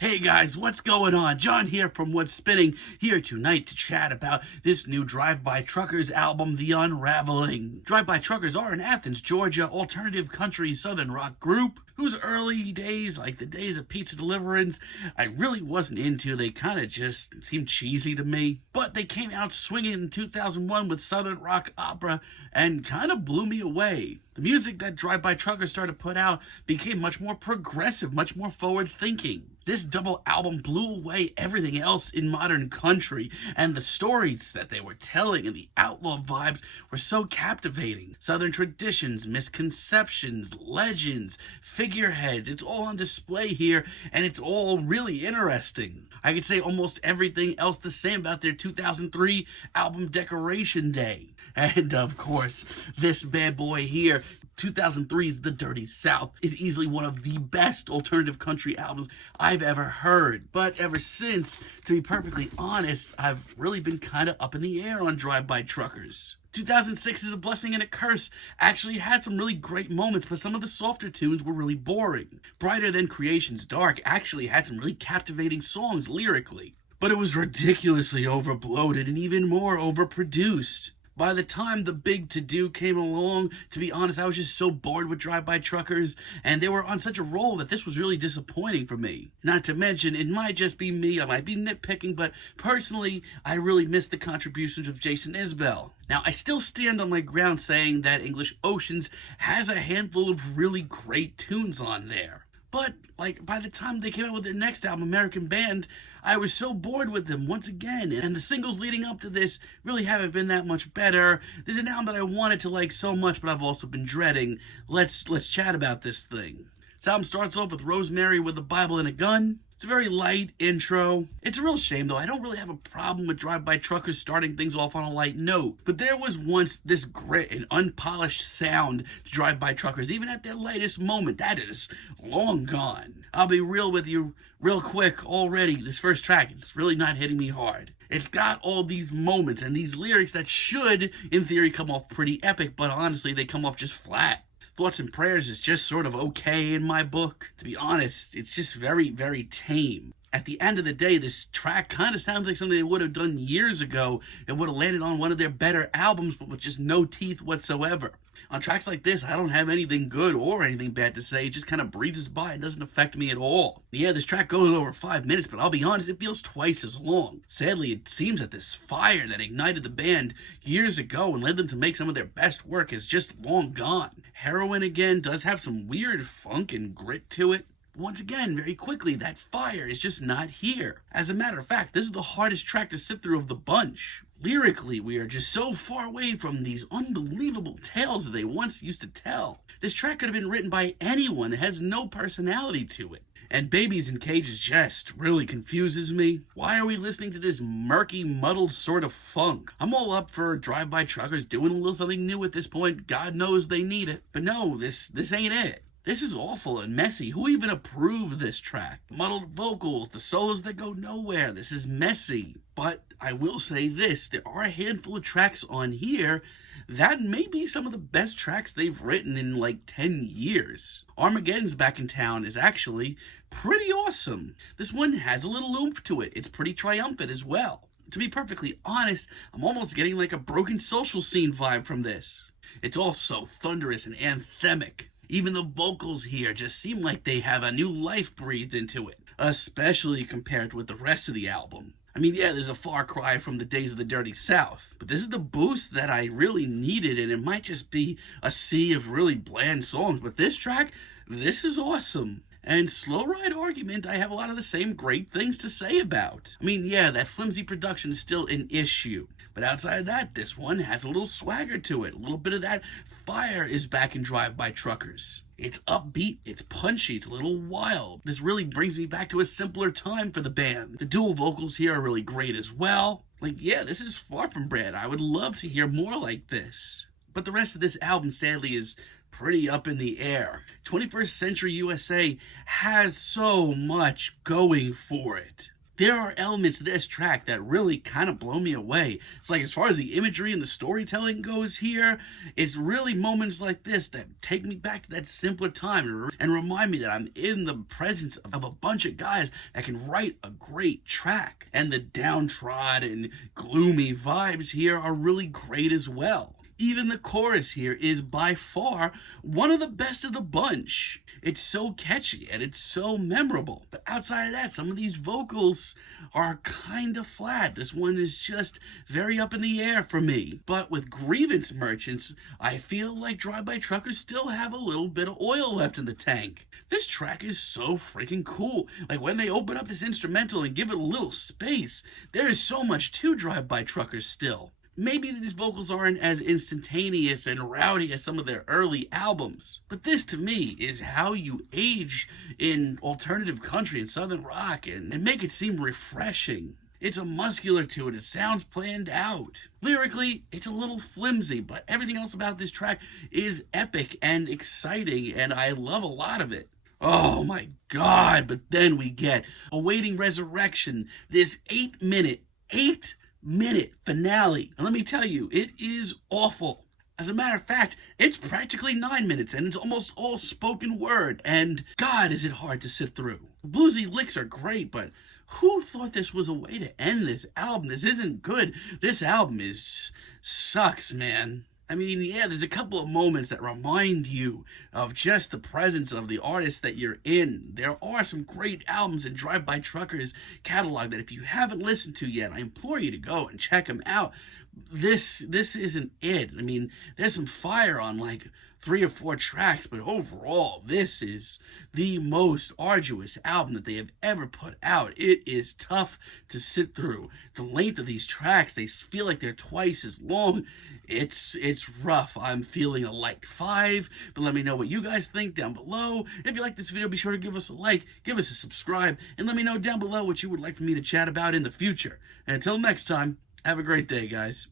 Hey guys, what's going on? John here from What's Spinning, here tonight to chat about this new Drive-By Truckers album, The Unraveling. Drive-By Truckers are an Athens, Georgia alternative country southern rock group whose early days, like the days of Pizza Deliverance, I really wasn't into. They kind of just seemed cheesy to me. But they came out swinging in 2001 with Southern Rock Opera and kind of blew me away. The music that Drive-By Truckers started to put out became much more progressive, much more forward-thinking. This double album blew away everything else in modern country, and the stories that they were telling and the outlaw vibes were so captivating. Southern traditions, misconceptions, legends, figureheads, it's all on display here, and it's all really interesting. I could say almost everything else the same about their 2003 album Decoration Day. And of course, this bad boy here, 2003's The Dirty South, is easily one of the best alternative country albums I've ever heard. But ever since, to be perfectly honest, I've really been kind of up in the air on Drive-By Truckers. 2006 is a blessing and a curse. Actually had some really great moments, but some of the softer tunes were really boring. Brighter Than Creation's Dark actually had some really captivating songs lyrically, but it was ridiculously overbloated and even more overproduced. By the time the big to-do came along, to be honest, I was just so bored with Drive-By Truckers, and they were on such a roll that this was really disappointing for me. Not to mention, it might just be me, I might be nitpicking, but personally, I really missed the contributions of Jason Isbell. Now, I still stand on my ground saying that English Oceans has a handful of really great tunes on there. But, by the time they came out with their next album, American Band, I was so bored with them once again. And the singles leading up to this really haven't been that much better. This is an album that I wanted to like so much, but I've also been dreading. Let's chat about this thing. This album starts off with Rosemary with a Bible and a gun. It's a very light intro. It's a real shame, though. I don't really have a problem with Drive-By Truckers starting things off on a light note. But there was once this grit and unpolished sound to Drive-By Truckers, even at their lightest moment. That is long gone. I'll be real with you real quick already. This first track, it's really not hitting me hard. It's got all these moments and these lyrics that should, in theory, come off pretty epic, but honestly, they come off just flat. Thoughts and Prayers is just sort of okay in my book. To be honest, it's just very, very tame. At the end of the day, this track kind of sounds like something they would have done years ago. It would have landed on one of their better albums, but with just no teeth whatsoever. On tracks like this, I don't have anything good or anything bad to say. It just kind of breezes by and doesn't affect me at all. Yeah, this track goes over 5 minutes, but I'll be honest, it feels twice as long. Sadly, it seems that this fire that ignited the band years ago and led them to make some of their best work is just long gone. Heroin, again, does have some weird funk and grit to it. Once again, very quickly, that fire is just not here. As a matter of fact, this is the hardest track to sit through of the bunch. Lyrically, we are just so far away from these unbelievable tales that they once used to tell. This track could have been written by anyone that has no personality to it. And Babies in Cages just really confuses me. Why are we listening to this murky, muddled sort of funk? I'm all up for Drive-By Truckers doing a little something new at this point. God knows they need it. But no, this ain't it. This is awful and messy. Who even approved this track? Muddled vocals, the solos that go nowhere. This is messy. But I will say this, there are a handful of tracks on here that may be some of the best tracks they've written in 10 years. Armageddon's Back in Town is actually pretty awesome. This one has a little oomph to it. It's pretty triumphant as well. To be perfectly honest, I'm almost getting a Broken Social Scene vibe from this. It's also thunderous and anthemic. Even the vocals here just seem like they have a new life breathed into it, especially compared with the rest of the album. I mean, yeah, there's a far cry from the days of the Dirty South, but this is the boost that I really needed, and it might just be a sea of really bland songs, but this track, this is awesome. And Slow Ride Argument, I have a lot of the same great things to say about. I mean, yeah, that flimsy production is still an issue. But outside of that, this one has a little swagger to it. A little bit of that fire is back in Drive-By Truckers. It's upbeat, it's punchy, it's a little wild. This really brings me back to a simpler time for the band. The dual vocals here are really great as well. Yeah, this is far from bad. I would love to hear more like this. But the rest of this album, sadly, is pretty up in the air. 21st Century USA has so much going for it. There are elements of this track that really kind of blow me away. It's like, as far as the imagery and the storytelling goes here, it's really moments like this that take me back to that simpler time and remind me that I'm in the presence of a bunch of guys that can write a great track. And the downtrodden, gloomy vibes here are really great as well. Even the chorus here is by far one of the best of the bunch. It's so catchy and it's so memorable. But outside of that, some of these vocals are kind of flat. This one is just very up in the air for me. But with Grievance Merchants, I feel like Drive-By Truckers still have a little bit of oil left in the tank. This track is so freaking cool. Like, when they open up this instrumental and give it a little space, there is so much to Drive-By Truckers still. Maybe these vocals aren't as instantaneous and rowdy as some of their early albums, but this to me is how you age in alternative country and southern rock and make it seem refreshing. It's a muscular to it, it sounds planned out. Lyrically, it's a little flimsy, but everything else about this track is epic and exciting, and I love a lot of it. Oh my god, but then we get Awaiting Resurrection, this 8-minute finale. And let me tell you, it is awful. As a matter of fact, it's practically 9 minutes and it's almost all spoken word, and god, is it hard to sit through. The bluesy licks are great, but who thought this was a way to end this album? This isn't good. This album sucks, man. I mean, yeah, there's a couple of moments that remind you of just the presence of the artist that you're in. There are some great albums in Drive-By Truckers' catalog that if you haven't listened to yet, I implore you to go and check them out. This isn't it. I mean, there's some fire on like 3 or 4 tracks, but overall, this is the most arduous album that they have ever put out. It is tough to sit through. The length of these tracks, they feel like they're twice as long. It's rough. I'm feeling a light 5, but let me know what you guys think down below. If you like this video, be sure to give us a like, give us a subscribe, and let me know down below what you would like for me to chat about in the future. And until next time, have a great day, guys.